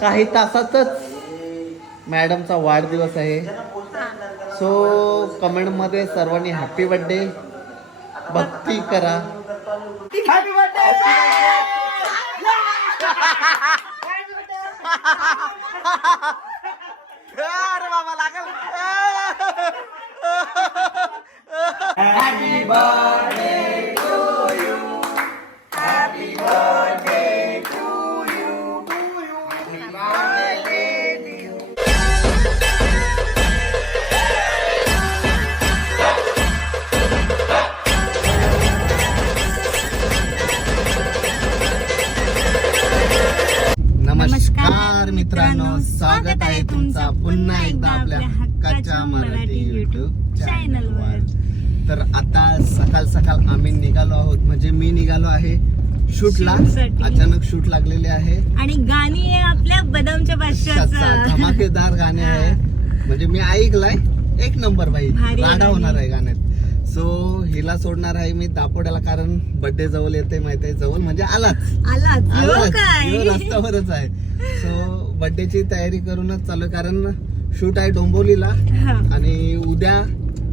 काही तासातच मॅडमचा वाढदिवस आहे. सो कमेंटमध्ये सर्वांनी हॅपी बर्थडे भक्ती करा. अरे बाबा लागल नमस्कार तर आता सकाळ सकाळ आम्ही निघालो आहोत. म्हणजे मी निघालो आहे शूटला. अचानक शूट लागलेले आहे. आणि गाणी आहे आपल्या बदामच्या बादशाचं धमाकेदार गाणे आहे. म्हणजे मी ऐकलाय. एक नंबर बाई. राडा. होणार आहे. गाण्यात. सो हिला सोडणार आहे मी दापोड्याला कारण बर्थडे जवळ येते माहिती आहे? जवळ म्हणजे आलाच. आला हो आलाच. ह्यो रस्त्यावरच आहे. सो बर्थडेची तयारी करूनच चालू. कारण शूट आहे डोंबोलीला. हा. आणि उद्या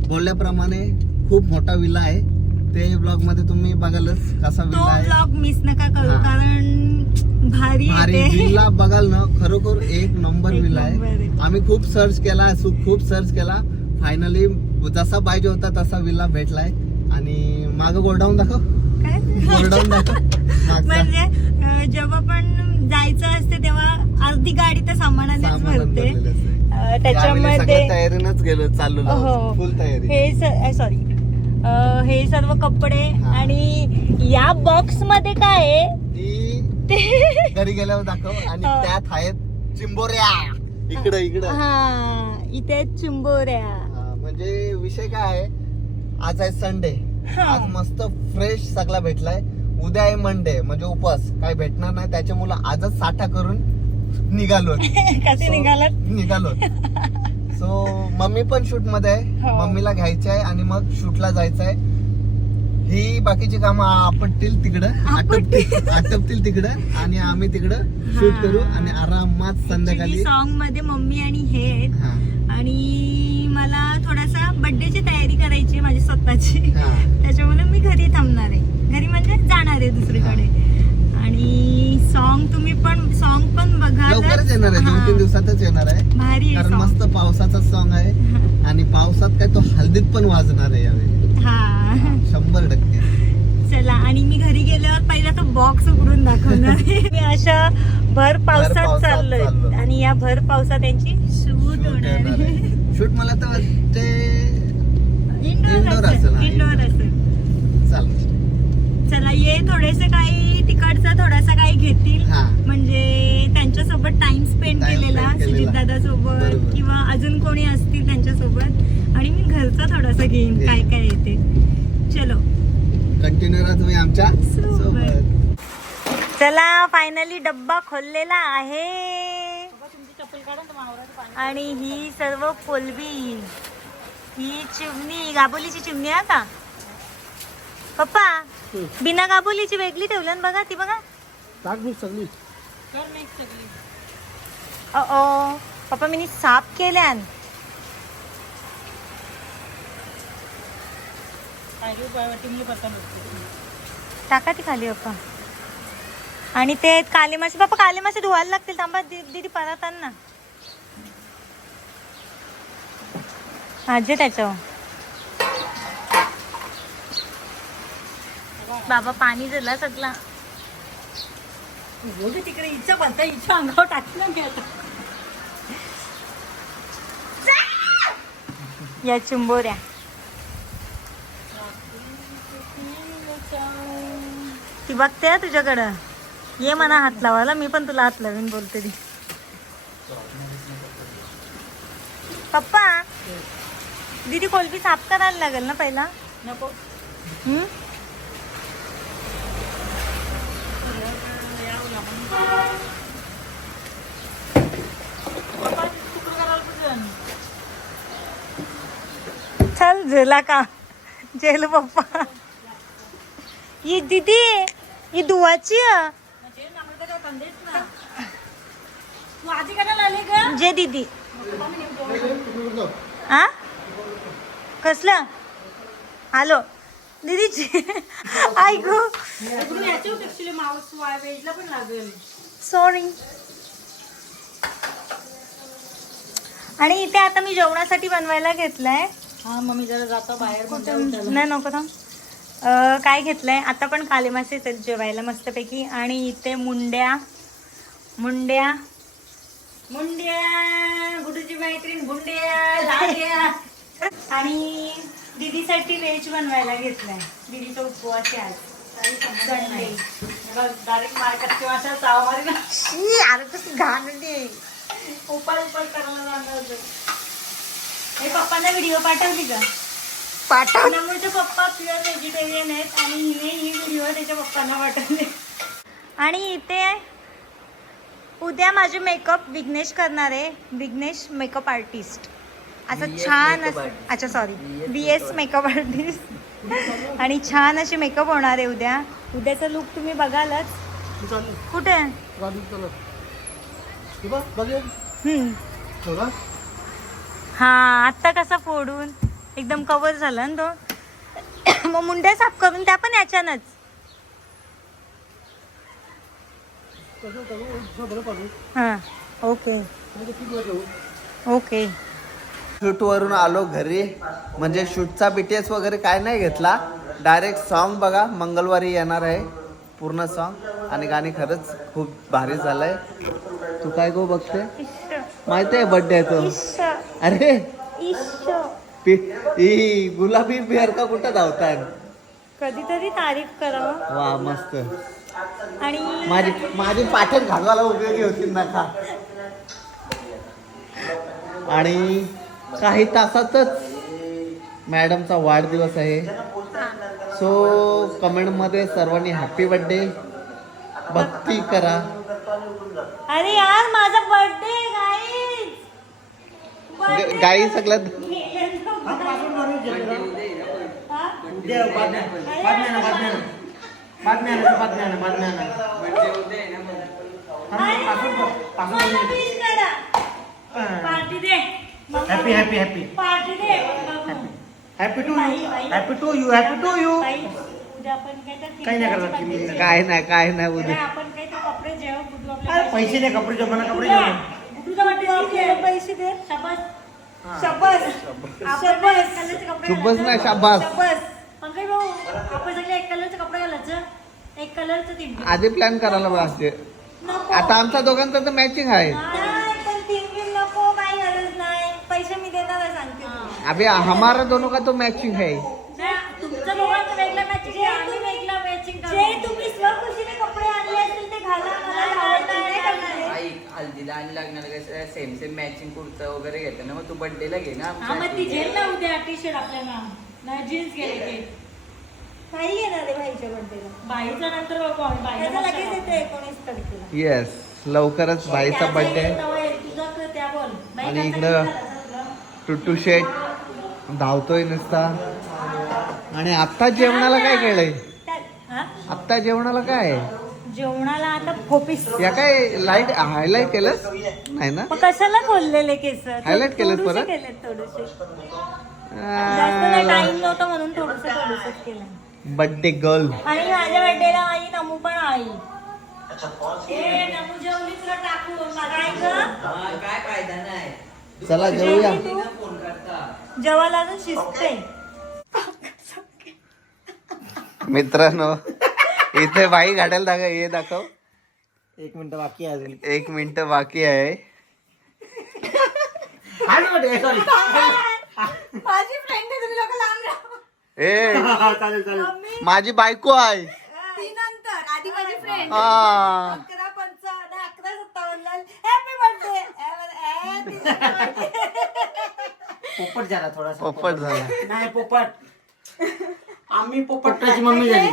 बोलल्याप्रमाणे खूप मोठा विला आहे ते ब्लॉगमध्ये तुम्ही बघालच कसा तो विला आहे ब्लॉग मिस नका करू हा. कारण भारी भारी आहे ते. विला बघाल ना खरोखर एक नंबर एक विला नंबर आहे आहे. आम्ही खूप सर्च केला सु- खूप सर्च केला फायनली जसा पाहिजे होता तसा विला भेटलाय आणि माग गोडाऊन दाखव काय? गोडाऊन दाखव मागचा. म्हणजे अं, जेव्हा पण जायचं असते तेव्हा अर्धी गाडी तर सामानानेच सामान भरते. अं, सगळं त्याच्यामध्ये तयारीनच गेलो चाललो हो. फुल तयारी हे सॉरी हे सर्व कपडे. आणि या बॉक्समध्ये काय आहे? ती घरी गेल्यावर दाखव. आणि. त्यात आहेत चिंबोऱ्या. इकडं इकडं. हा इथे चिंबोऱ्या. म्हणजे विषय काय आहे? आज आहे संडे. आज मस्त फ्रेश सगळा भेटलाय. उद्या आहे मंडे म्हणजे उपवास. काय भेटणार नाही. त्याच्या मुलं आजच साठा करून निघालो कसे निघालात? निघालो सो मम्मी पण शूटमध्ये आहे. हो. मम्मीला घ्यायचे आहे आणि मग शूटला जायचं आहे. ही बाकीची कामं आपटतील तिकडं. आटपतील आटपतील तिकडं आणि आम्ही तिकडं शूट. करू आणि आरामात संध्याकाळी सॉन्गमध्ये मम्मी आणि हे आहेत. आणि मला थोडासा बर्थडेची तयारी करायची आहे माझी स्वतःची. त्याच्यामुळे मी घरी थांबणार आहे. घरी म्हणजे जाणार आहे दुसरीकडे. आणि सॉन्ग तुम्ही पण सॉन्ग पण बघा लवकरच येणार आहे. दोन तीन दिवसातच येणार आहे. कारण. मस्त पावसाचा सॉन्ग आहे. आणि पावसात काय तो हल्दीत पण वाजणार आहे यावेळी. हा. शंभर टक्के. चला आणि मी घरी गेल्यावर पहिला तो बॉक्स उघडून दाखवणार. मी अशा भर पावसात चाललोय. आणि या भर पावसात त्यांची शूट होणार शूट मला तर वाटते इंडोर असेल, इंडोर. असेल. चाल चला ये थोडेसे काही तिकडचा थोडासा काही घेतील. हा. म्हणजे त्यांच्यासोबत टाइम स्पेंड Time केलेला spend केलेला. सुजित दादा सोबत बरोबर. किंवा अजून कोणी असतील त्यांच्यासोबत. आणि मी घरचा थोडासा घेईन घे. काय काय येते. चलो. कंटिन्यू राहा तुम्ही आमच्यासोबत. सोबत. चला फायनली डब्बा खोललेला आहे. आणि ही सर्व कोलबी. ही चिमणी गाबोलीची चिमणी आहे का? पप्पा बिना गाबोलीची वेगळी ठेवलं ना बघा ती बघा. सगळी. ओ पप्पा मी साफ केल्यान. टाका ती खाली पप्पा. आणि ते काले मासे पप्पा काले मासे धुवायला लागतील. थांबा दि- दीदी परत आण ना आजे त्याच्यावर. बाबा पाणी झाला सगळा. तिकडे इच्छा बनता इच्छा अंगावर टाकलं मी आता या चिंबोऱ्या. ती बघते तुझ्याकडं. ये म्हणा हात लावायला मी पण तुला हात लावीन बोलते ती. पप्पा दीदी कोलबी साफ करायला लागेल ना पहिला? नको. चल झेला का? झेल पप्पा. ही दीदी ही दुवाची जे दीदी. हा कसलं? आलो. दीदीची ऐकू. सॉरी आणि इथे आता मी जेवणासाठी बनवायला घेतलंय. हा मम्मी जरा जातो बाहेर नाही नको थांब. अं, काय घेतलंय? आता पण काले मासेच आहेत जेवायला मस्तपैकी. आणि इथे मुंड्या. मुंड्या. मुंड्या गुडूची मैत्रीण लाड्या आणि दीदीसाठी व्हेज बनवायला घेतलाय. दीदीचा उपवास आहे आज. संडे डायरेक्ट मार्केटची वाशा चाव मारी ना. शी, अरे कसं घाणडी उपाय उपाय करायला जाणार होतं. हे पप्पांना व्हिडिओ पाठवली का? पाठव. नमूचे पप्पा प्युअर व्हेजिटेरियन आहेत आणि हिने ही व्हिडिओ त्याच्या पप्पांना पाठवली आणि इथे उद्या माझे मेकअप विघ्नेश करणार आहे. विघ्नेश मेकअप आर्टिस्ट असं छान असं अच्छा sorry B S makeup artist आणि छान अशी मेकअप होणार आहे उद्या. उद्याचा लुक तुम्ही बघालच. कुठे? हा आत्ता कसा फोडून? एकदम कवर झाला ना तो. मग मुंड्या साफ करून त्या पण याच्यानच. हा. ओके. ओके. शूट वरून आलो घरी. म्हणजे शूटचा बीटीएस वगैरे काय नाही घेतला. डायरेक्ट सॉन्ग बघा मंगळवारी येणार आहे. पूर्ण सॉन्ग आणि गाणी खरंच खूप भारी झालंय. तू काय गो बघते? माहिती आहे बर्थडे आहे तो अरे. पि- ही गुलाबी बिहार का कुठं धावतात कधीतरी तारीफ करावं वा मस्त. आणि माझी माझी पाठण घालवायला उपयोगी होती ना का? आणि काही तासातच मॅडमचा वाढदिवस आहे सो कमेंटमध्ये सर्वांनी हॅपी बर्थडे भक्ती करा अरे यार माझा बर्थडे गाई सगळ्यात पार्टी दे happy happy happy party they happy to you. Happy to you happy to you बाई, उद्या आपण काय तर काही नाही करणार, चिमणी दे. काय नाही काय नाही उद्या आपण काही तर कपडे पैसे दे कपडे कपडे बुधूचा birthday किती आहे? पैसे दे शबास शबास कपडे घालायचं. नाही, शाबास. शबास पंकज भाऊ आपण सगळे एक कलरचे कपडे घालायचं एक कलरचं तीन आधी प्लॅन करायला पाहिजे नको. आता आमचा दोघांचा तर मॅचिंग आहे अभी हमारा दोनों का तो मॅचिंग है। तुमचं दोघांचं वेगळं मॅचिंग आम्ही वेगळं मॅचिंग जे तुम्ही स्वखुशीने कपडे आणले असतील ते घाला मला आवडत नाही करणार आहे. आई हल्दीला आणि लग्नाला कसं सेम सेम मॅचिंग कुर्ता वगैरे घेते ना मग तू बर्थडेला घे ना हा मग ती झेल ना उद्या टी शर्ट आपल्याला नाही जीन्स आहे भाईच्या बर्थडेला बाईचा नंतर बघू आम्ही बाईला त्याचा मस्त लगेच येते एकोणीस तारखेला. येस लवकरच भाईचा बर्थडे तुझा त्या बोल. बाई आणि इकडं- झालं? टुटू शेट धावतोय नुसता. आणि आत्ता जेवणाला काय केलंय? हा? आत्ता जेवणाला काय? जेवणाला आता फोपीस या काय लाइट हायलाईट केलंस? नाही ना? मग कशाला खोललेले केस? केलेत थोडेसे परत? टाइम नव्हता म्हणून थोडस थोडस केलं. बर्थडे गर्ल आणि माझ्या बर्थडेला आई नमू पण आई. ए नमू जेवली तुला टाकू. काय ग काय फायदा नाही. चला जेवूया. जेवायला अजून शिजते मित्रांनो इथे बाई घाटायला दाखव हे दाखव. एक मिनिट बाकी आहे अजून. एक मिनिट बाकी आहे. सॉरी माझी फ्रेंड आहे तुम्ही लोक लांब राहा. ए चालेल चालेल. माझी बायको आहे. ती नंतर आधी माझी फ्रेंड हा. अकरा पंचावन्न अकरा सत्तावन्न. हॅपी बर्थडे पोपट झाला थोडासा. पोपट झाला. नाही पोपट. आम्ही पोपटाची मम्मी झाली.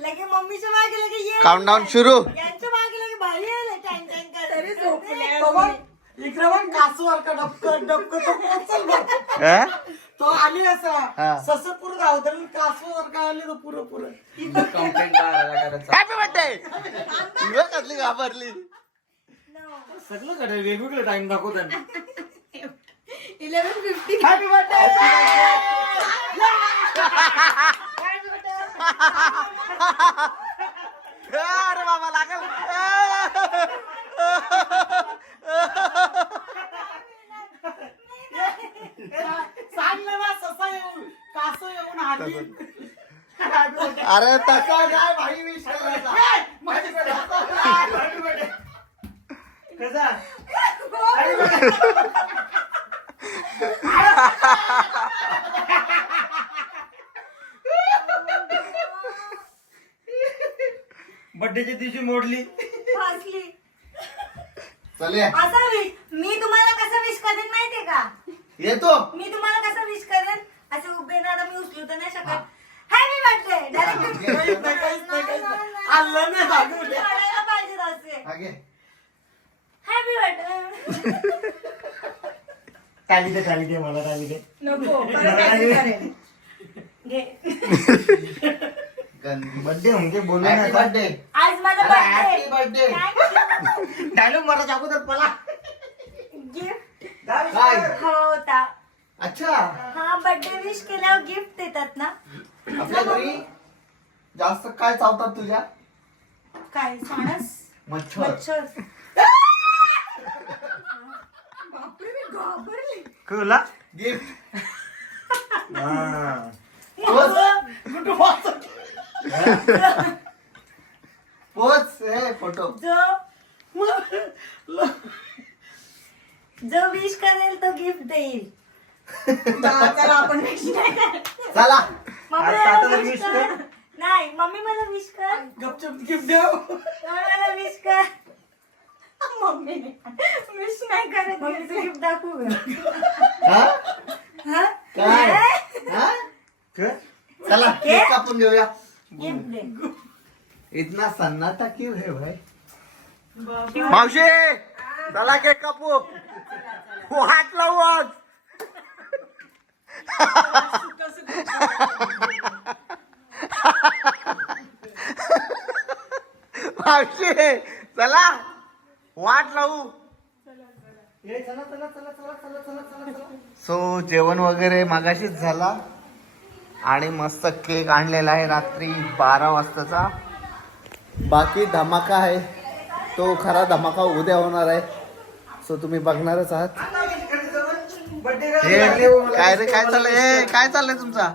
लगे मम्मीच्या मागे लगे ये. काउंटडाऊन सुरू. यांच्या मागे लगे भाई आले. टँग टँग कर तरी झोपले इकडे कासवर का डबक डबक तो पोचल बघ. हा? तो आली असा. हा. सस पुरं धावत कासवर का आली तो पुरं पुरं. कंप्लेंट करायला करायचं. हॅपी बर्थडे कसली घाबरली. सगळं कडे वेगवेगळे टाइम दाखवतात इलेव्हन फिफ्टी. हॅपी बर्थडे अरे बाबा लागल. सांगलं ना ससा येऊन कास येऊन हाती अरे तसा काय भाई कसा? बर्थडेच्या दिवशी मोडली. फासली. चले. असं विश मी तुम्हाला कसं विश करेन माहितीये का? येतो. मी तुम्हाला कसं विश करेन? असे उभे ना आता मी उचलू तर नाही शकत. Happy birthday direct. आलं नाही. पाहिजे असे. आगे हॅपी बर्थडे टाली दे टाली दे मला टाली दे. नको परत happy करेन. घे. बर्थडे म्हणजे बोलू हॅपी नका बर्थडे आज माझा हॅपी बर्थडे बर्थडे डायलॉग मारा अगोदर मला गिफ्ट काय होता. अच्छा. हा बर्थडे विश केल्यावर गिफ्ट देतात ना? आपल्या घरी जास्त काय चावतात तुझ्या? काय साणस मच्छर. मच्छर. बापरे मी घाबरली. कळला गिफ्ट हा. पोच. हे फोटो. जो जो विश करेल तो गिफ्ट देईल. चला आपण विश नाही. चला. मम्मी आता मला तर wish wish कर. कर. नाही मम्मी मला विश कर. गपचूप गिफ्ट देऊ. मम्मी मला विश कर. मम्मी विश नाही करत दाखवू? हा? हा? काय? हा. चला केक कापून घेऊया. गिफ्ट दे. इतना सन्नाटा क्यों है भाई? मावशी चला केक कापू. हात लावू आज. मावशी चला. वाट लावू. सो जेवण वगैरे मागाशीच झाला. आणि मस्त केक आणलेला आहे रात्री बारा वाजताचा. बाकी धमाका आहे. तो खरा धमाका उद्या होणार आहे. सो तुम्ही बघणारच आहात. काय रे काय चाललंय? काय चाललंय तुमचा?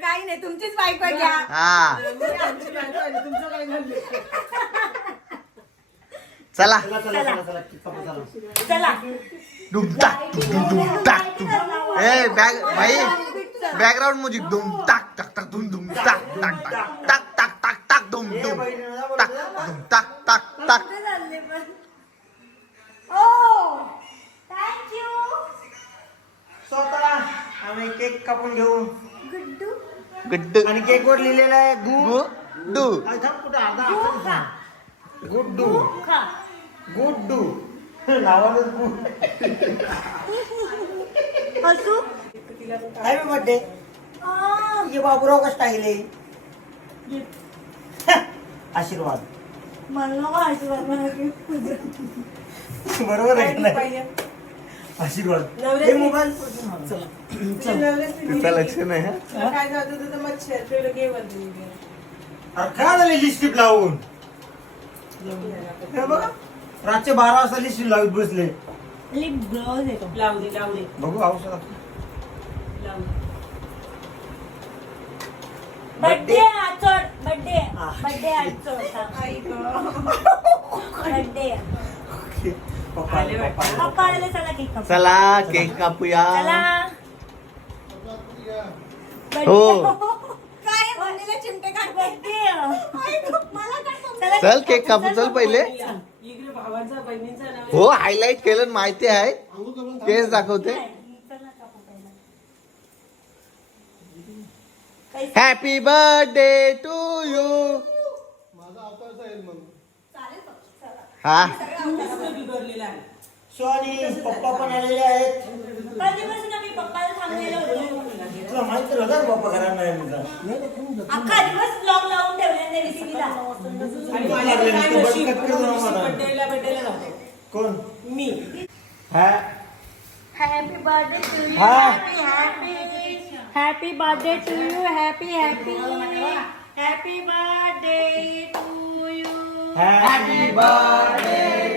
काही नाही तुमचीच बायको घ्या हा. चला चला डुम टाक टाक डुम ए बॅग भाई बॅकग्राऊंड म्युझिक डुम टाक टाक टाक डुम डुम टाक टाक टाक टाक टाक टाक टाक डुम धुम टाक डुम टाक टाक टाक आम्ही केक कापून घेऊ गुड्डू गुड्डू आणि केक वर लिहिलेलं आहे गु गुड्डू गुड्डू गुड. असू हॅपी बर्थडे ये बाबूराव कसं टाकले आशीर्वाद. बरोबर आहे आशीर्वाद. हे मोबाईल तिचा लक्ष नाही काय जात होतं मच्छर काय झालं लिपस्टिक लावून? बघा. रातचे बारा वाजता लिस्टिप लावत बसले लिप ग्लोज येतो बघू औषध बर्थडे आचोड बर्थडे बर्थडे आचोड बर्थडे पप्पा आले चला केक कापू. चला केक कापूया. चला. हो. काय चिमटे काढ बर्थडे चल केक कापू चल पहिले. हो हायलाइट केलं माहिती आहे. तेच दाखवते. हॅपी बर्थडे टू यू हा. सॉरी पप्पा पण आलेले आहेत. माहीत पप्पा घरात नाही अख्खा दिवस ब्लॉग लावून ठेवले रेसिपीला आणि माझ्या काय नशीब, बड्डेला बड्डेला जाते. कोण मी हॅपी बर्थडे टू यू हा. Happy happy happy birthday to you happy happy happy birthday to you happy birthday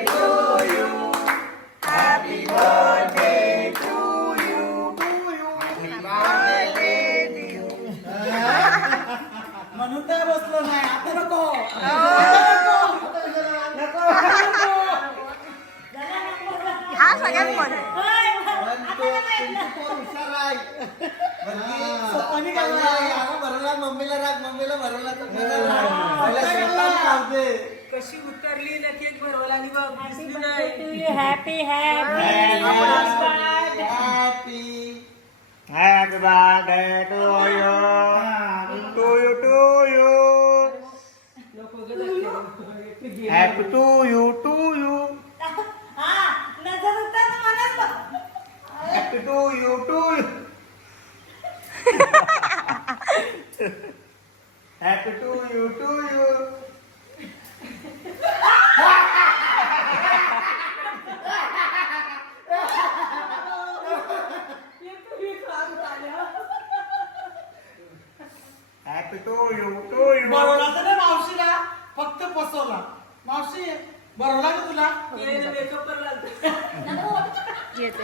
म्हणून काय बसलो नाही. आता नको. हा. सगळ्यात मोठा. भरवला मम्मीला राग भरवला. कशी उतरली ना केक भरवा लागली बघ दिसली नाही. Happy happy Happy. Happy birthday to you. Happy to you, to you. हा नजर उतर म्हणत Happy to you, to you. Happy to you, to you. Happy to you, to you. बरोला तर नाही मावशीला फक्त फसवला मावशी बरोला का तुला?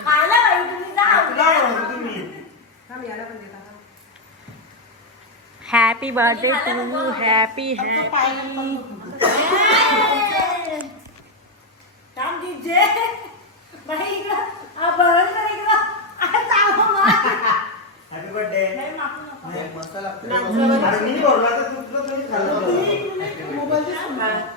आला बाई तुम्ही जा. तुला बरोबर तुम्ही. Happy birthday to you happy happy थांब दीजे बाई इकडं. आ, बरं कर इकडं. आ, थांब मग. Happy birthday. नाही, माफी नको. मस्त लागतं. अरे मी भरला तर तू- तुला थोडी खाल्लं बरोबर. आणि